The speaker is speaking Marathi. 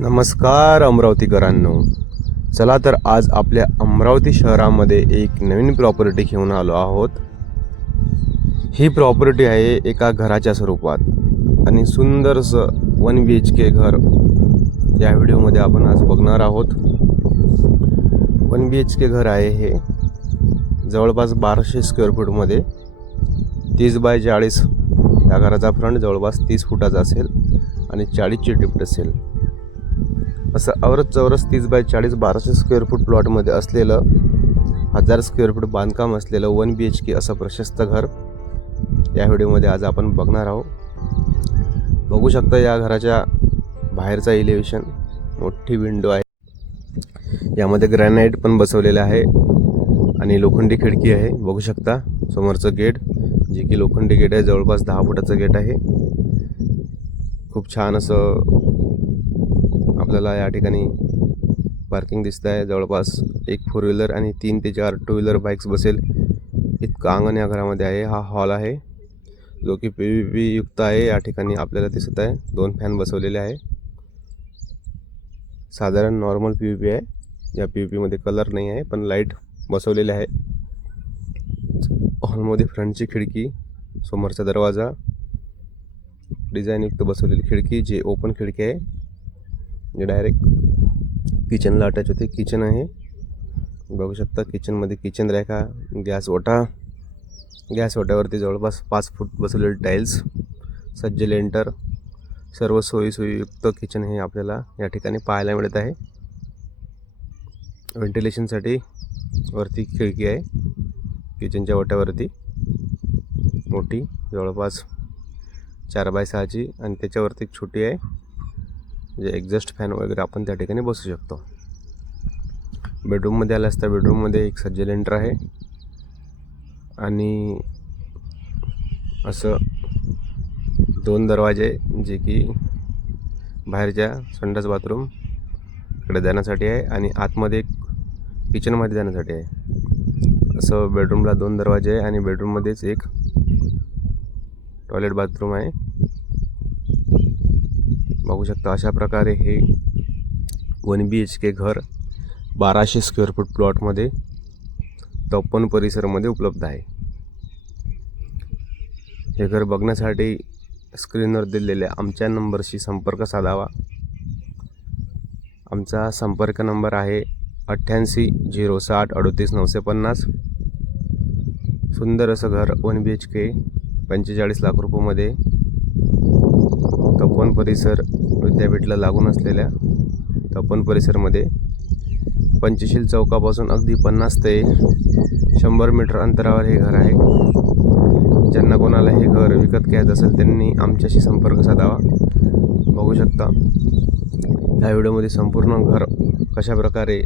नमस्कार अमरावतीकरांनो चला तर आज आपल्या अमरावती शहरामध्ये एक नवीन प्रॉपर्टी घेऊन आलो आहोत ही प्रॉपर्टी आहे एका घराच्या स्वरूपात आणि सुंदरसं वन बी एच के घर या व्हिडिओमध्ये आपण आज बघणार आहोत वन बी एच के घर आहे हे जवळपास बाराशे स्क्वेअर फूटमध्ये तीस बाय चाळीस या घराचा फ्रंट जवळपास तीस फुटाचा असेल आणि चाळीसची टिप्ट असेल असं औरत चौरस तीस बाय चाळीस बाराशे स्क्वेअर फूट प्लॉटमध्ये असलेलं हजार स्क्वेअर फूट बांधकाम असलेलं वन बी एच के असं प्रशस्त घर या व्हिडिओमध्ये आज आपण बघणार आहोत बघू शकता या घराच्या बाहेरचा इलेव्हेशन मोठी विंडो आहे यामध्ये ग्रॅनाईट पण बसवलेलं आहे आणि लोखंडी खिडकी आहे बघू शकता समोरचं गेट जे की लोखंडी गेट आहे जवळपास दहा फुटाचं गेट आहे खूप छान असं आपल्याला या ठिकाणी पार्किंग दिसत आहे जवळपास एक फोर व्हीलर आणि तीन ते चार टू व्हीलर बाईक्स बसेल इतकं अंगण या घरामध्ये आहे हा हॉल आहे जो की पी व्ही पी युक्त आहे या ठिकाणी आपल्याला दिसत आहे दोन फॅन बसवलेले आहे साधारण नॉर्मल पी व्ही पी आहे या पी व्ही पीमध्ये कलर नाही आहे पण लाईट बसवलेले आहे हॉलमध्ये फ्रंटची खिडकी समोरचा दरवाजा डिझाईनयुक्त बसवलेली खिडकी जे ओपन खिडकी आहे म्हणजे डायरेक्ट किचनला अटॅच होते किचन आहे बघू शकता किचनमध्ये किचन रॅक गॅस ओटा गॅस ओट्यावरती जवळपास पाच फूट बसवलेले टाईल्स सज्ज लेंटर सर्व सोयीसोयीयुक्त किचन हे आपल्याला या ठिकाणी पाहायला मिळत आहे व्हेंटिलेशनसाठी वरती खिडकी आहे किचनच्या ओट्यावरती मोठी जवळपास चार बाय सहाची आणि त्याच्यावरती एक छोटी आहे म्हणजे एक्झॉस्ट फॅन वगैरे आपण त्या ठिकाणी बसू शकतो बेडरूममध्ये आला असता बेडरूममध्ये एक लेंडर आहे आणि असं दोन दरवाजे जे की बाहेरच्या संडास बाथरूमकडे जाण्यासाठी आहे आणि आतमध्ये एक किचनमध्ये जाण्यासाठी आहे असं बेडरूमला दोन दरवाजे आहे आणि बेडरूममध्येच एक टॉयलेट बाथरूम आहे बघू शकता अशा प्रकारे हे वन बी एच के घर बाराशे स्क्वेअर फूट प्लॉटमध्ये तप्पन परिसरमध्ये उपलब्ध आहे हे घर बघण्यासाठी स्क्रीनवर दिलेल्या आमच्या नंबरशी संपर्क साधावा आमचा संपर्क नंबर आहे अठ्ठ्याऐंशी झिरो साठ अडतीस नऊशे पन्नास सुंदर असं घर वन बी एच के पंचेचाळीस लाख रुपयामध्ये तपन परिसर विद्यापीठला लागून असलेल्या तपन परिसरमध्ये पंचशील चौकापासून अगदी पन्नास ते शंभर मीटर अंतरावर हे घर आहे ज्यांना कोणाला हे घर विकत घ्यायचं असेल त्यांनी आमच्याशी संपर्क साधावा बघू शकता ह्या व्हिडिओमध्ये संपूर्ण घर कशाप्रकारे